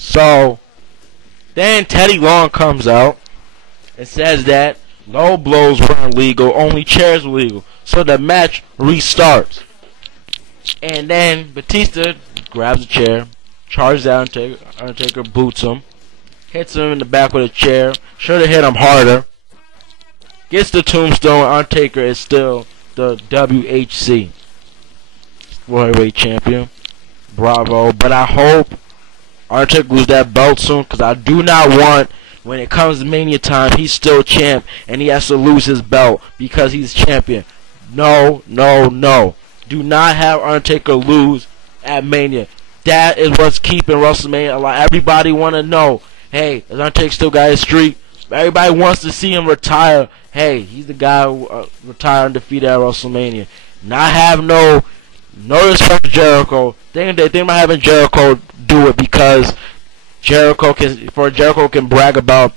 So then Teddy Long comes out and says that low blows weren't legal, only chairs were legal. So the match restarts. And then Batista grabs a chair, charges out Undertaker boots him, hits him in the back with a chair, should have hit him harder, gets the tombstone. Undertaker is still the WHC World Heavyweight Champion. Bravo. But I hope Undertaker loses that belt soon, because I do not want, when it comes to Mania time, he's still champ and he has to lose his belt because he's champion. No, no, no. Do not have Undertaker lose at Mania. That is what's keeping WrestleMania alive. Everybody want to know, hey, does Undertaker still got his streak? Everybody wants to see him retire. Hey, he's the guy who retired undefeated at WrestleMania. Not have no respect for Jericho. They think about having Jericho do it because Jericho can brag about,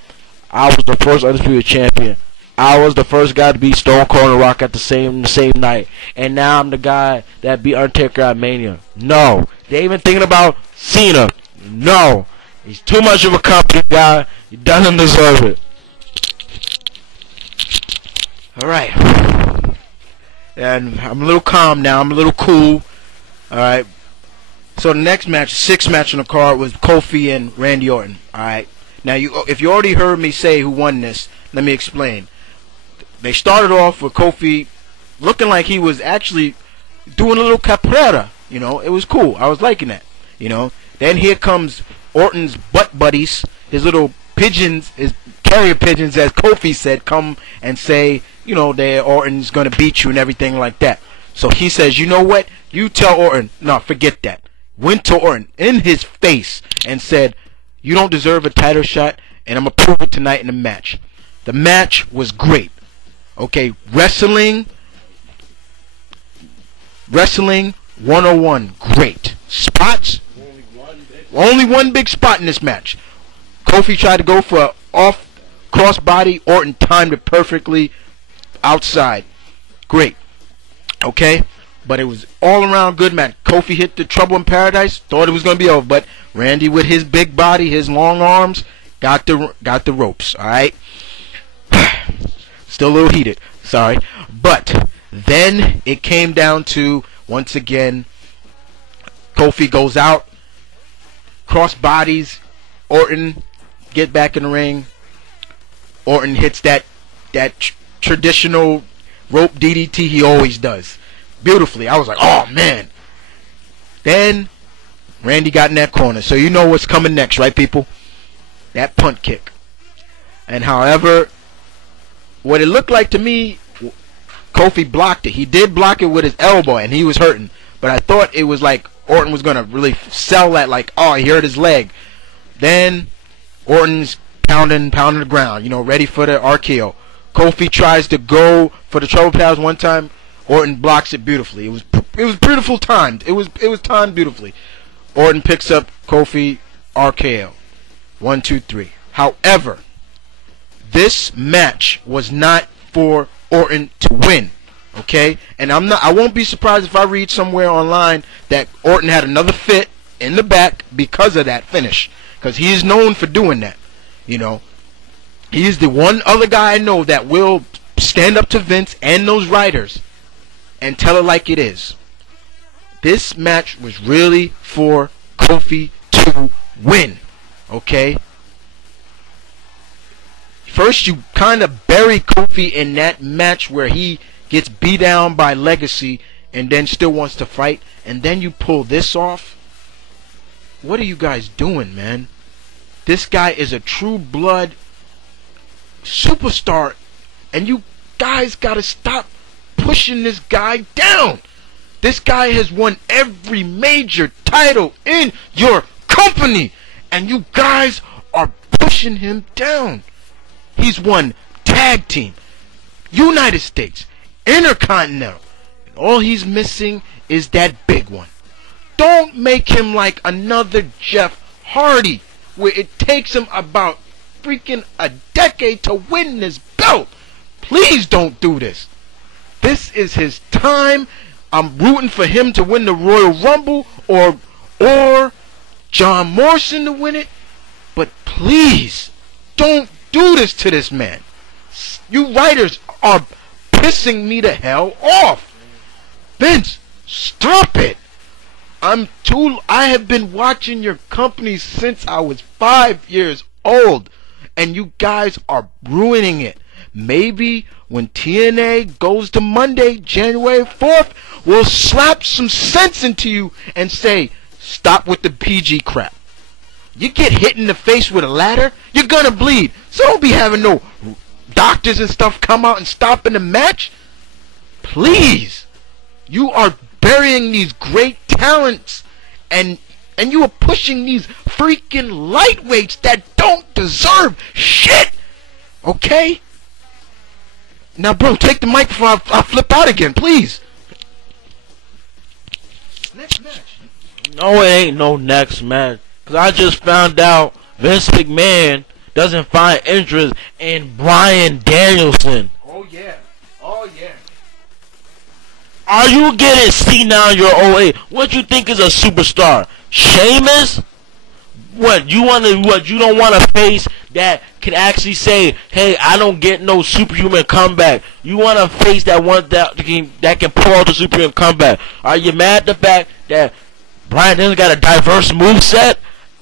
I was the first undisputed champion. I was the first guy to beat Stone Cold and Rock at the same night, and now I'm the guy that beat Undertaker at Mania. No, they even thinking about Cena. No, he's too much of a company guy. He doesn't deserve it. All right, and I'm a little calm now. I'm a little cool. All right. So the next match, sixth match on the card, was Kofi and Randy Orton. All right. Now, if you already heard me say who won this, let me explain. They started off with Kofi looking like he was actually doing a little capoeira. You know, it was cool. I was liking that. You know. Then here comes Orton's butt buddies, his little pigeons, his carrier pigeons, as Kofi said, come and say, you know, that Orton's going to beat you and everything like that. So he says, you know what? You tell Orton. No, forget that. Went to Orton in his face and said, you don't deserve a title shot, and I'm going to prove it tonight in the match. The match was great. Okay, Wrestling 101, great. Spots, only one big spot in this match. Kofi tried to go for an off crossbody. Orton timed it perfectly outside. Great. Okay, but it was all around good match. Kofi hit the Trouble in Paradise, thought it was going to be over, but Randy with his big body, his long arms, got the ropes. All right. Still a little heated, sorry. But then it came down to, once again, Kofi goes out, cross bodies, Orton get back in the ring. Orton hits that traditional rope DDT he always does. Beautifully. I was like, oh man. Then Randy got in that corner. So you know what's coming next, right, people? That punt kick. And however, what it looked like to me, Kofi blocked it. He did block it with his elbow, and he was hurting. But I thought it was like Orton was going to really sell that, like, oh, he hurt his leg. Then Orton's pounding the ground, you know, ready for the RKO. Kofi tries to go for the Trouble Pass one time. Orton blocks it beautifully. It was beautiful timed. It was timed beautifully. Orton picks up Kofi, RKO. 1, 2, 3. However, this match was not for Orton to win. Okay? And I won't be surprised if I read somewhere online that Orton had another fit in the back because of that finish. Because he is known for doing that. You know. He is the one other guy I know that will stand up to Vince and those writers and tell it like it is. This match was really for Kofi to win. Okay? First, you kind of bury Kofi in that match where he gets beat down by Legacy and then still wants to fight, and then you pull this off. What are you guys doing, man? This guy is a true blood superstar, and you guys gotta stop pushing this guy down. This guy has won every major title in your company, and you guys are pushing him down. He's won Tag Team, United States, Intercontinental, and all he's missing is that big one. Don't make him like another Jeff Hardy, where it takes him about freaking a decade to win this belt. Please don't do this. This is his time. I'm rooting for him to win the Royal Rumble or John Morrison to win it, but please don't do this to this man. You writers are pissing me the hell off. Vince, stop it. I have been watching your company since I was 5 years old, and you guys are ruining it. Maybe when TNA goes to Monday, January 4th, we'll slap some sense into you and say, stop with the PG crap. You get hit in the face with a ladder, you're gonna bleed. So don't be having no doctors and stuff come out and stop in the match. Please. You are burying these great talents, and you are pushing these freaking lightweights that don't deserve shit. Okay? Now, bro, take the mic before I flip out again, please. Next match. No, it ain't no next match. Because I just found out Vince McMahon doesn't find interest in Bryan Danielson. Oh, yeah. Oh, yeah. Are you getting senile in your old age? What you think is a superstar? Sheamus? What you don't want a face that can actually say, "Hey, I don't get no superhuman comeback." You want a face that can pull out the superhuman comeback. Are you mad at the fact that Bryan Danielson got a diverse moveset?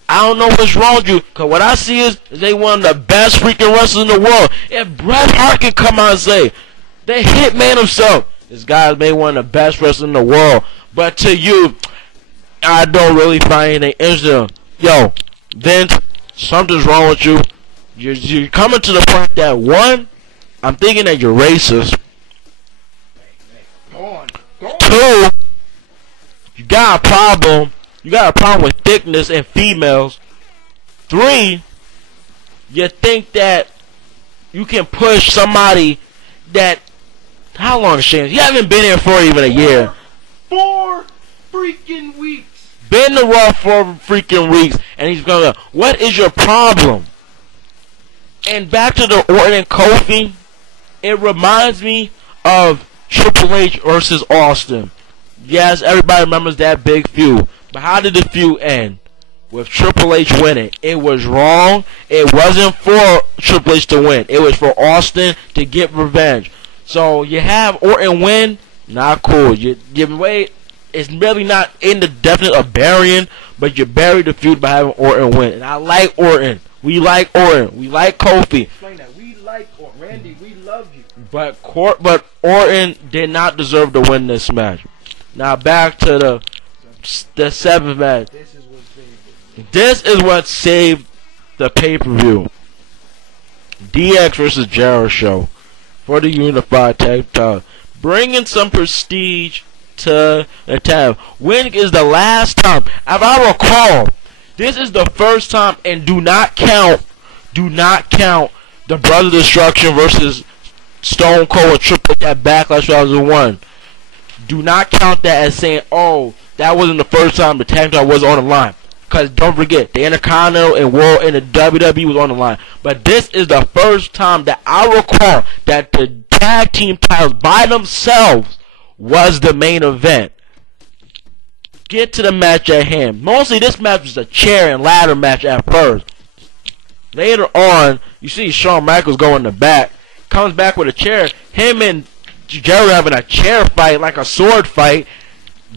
I don't know what's wrong with you, cause what I see is they one of the best freaking wrestlers in the world. If Bret Hart can come out and say, the Hitman himself, this guy's made one of the best wrestlers in the world, but to you, I don't really find anything interesting. Yo, Vince, something's wrong with you. You're coming to the point that, one, I'm thinking that you're racist. Go on. Two, you got a problem. You got a problem with thickness in females. Three, you think that you can push somebody that... How long is Shane? You haven't been here for even a year. 4 freaking weeks. Been to Raw 4 freaking weeks, and he's gonna... What is your problem? And back to the Orton and Kofi, it reminds me of Triple H versus Austin. Yes, everybody remembers that big feud. But how did the feud end? With Triple H winning. It was wrong. It wasn't for Triple H to win. It was for Austin to get revenge. So you have Orton win. Not cool. You wait. It's really not in the definite of burying, but you buried the feud by having Orton win. And I like Orton. We like Orton. We like Kofi. Explain that. We like Orton. Randy, we love you. But Orton did not deserve to win this match. Now back to the 7th match. This is what saved the pay-per-view. DX versus Jericho for the Unified Tag Title, bringing some prestige to the tag. When is the last time? If I recall, this is the first time, and do not count the Brother Destruction versus Stone Cold or Triple H at Backlash 2001. Do not count that as saying, oh, that wasn't the first time the tag title was on the line. Because don't forget, the Intercontinental and World and the WWE was on the line. But this is the first time that I recall that the tag team titles by themselves was the main event. Get to the match at hand. Mostly this match was a chair and ladder match at first. Later on, you see Shawn Michaels go in the back. Comes back with a chair. Him and Jericho having a chair fight, like a sword fight.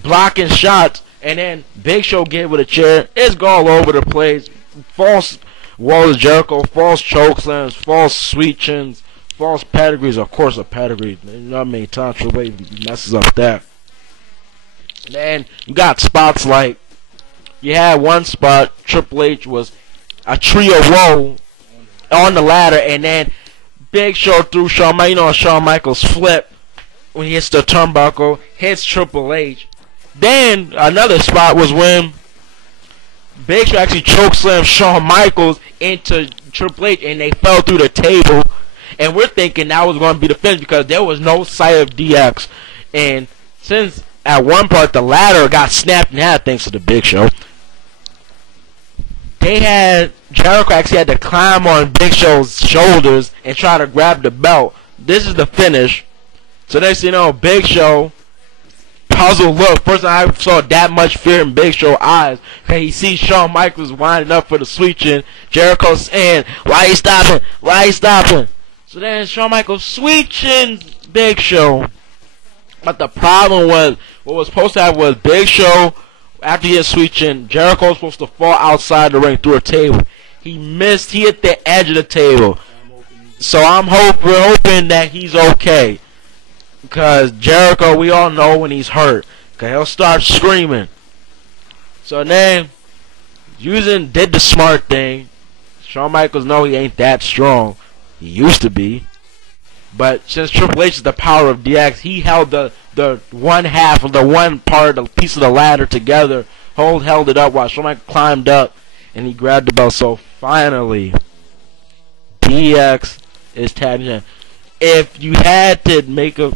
Blocking shots. And then Big Show get with a chair. It's all over the place. False walls of Jericho. False chokeslams. False sweet chins. False pedigrees. Of course a pedigree. You know how many times Triple H messes up that. And then you got spots like, you had one spot, Triple H was a trio roll on the ladder, and then Big Show threw Shawn Michaels. You know Shawn Michaels flip when he hits the turnbuckle, hits Triple H. Then another spot was when Big Show actually chokeslammed Shawn Michaels into Triple H, and they fell through the table. And we're thinking that was going to be the finish because there was no sight of DX. And since at one part the ladder got snapped in half thanks to the Big Show, they had Jericho actually had to climb on Big Show's shoulders and try to grab the belt. This is the finish. So next thing you know, Big Show puzzled look. First time I saw that much fear in Big Show's eyes. Okay, he sees Shawn Michaels winding up for the sweet chin. Jericho saying, "Why you stopping? Why you stopping?" So then Shawn Michaels sweet chin Big Show. But the problem was, what was supposed to happen was Big Show, after he hit sweet chin, Jericho was supposed to fall outside the ring through a table. He missed. He hit the edge of the table. So we're hoping that he's okay. Because Jericho, we all know when he's hurt. Okay, he'll start screaming. So then, did the smart thing. Shawn Michaels know he ain't that strong. He used to be. But since Triple H is the power of DX, he held the one half of the one part, the piece of the ladder together, held it up while Shawn Michaels climbed up, and he grabbed the belt. So finally, DX is tag champion. If you had to make a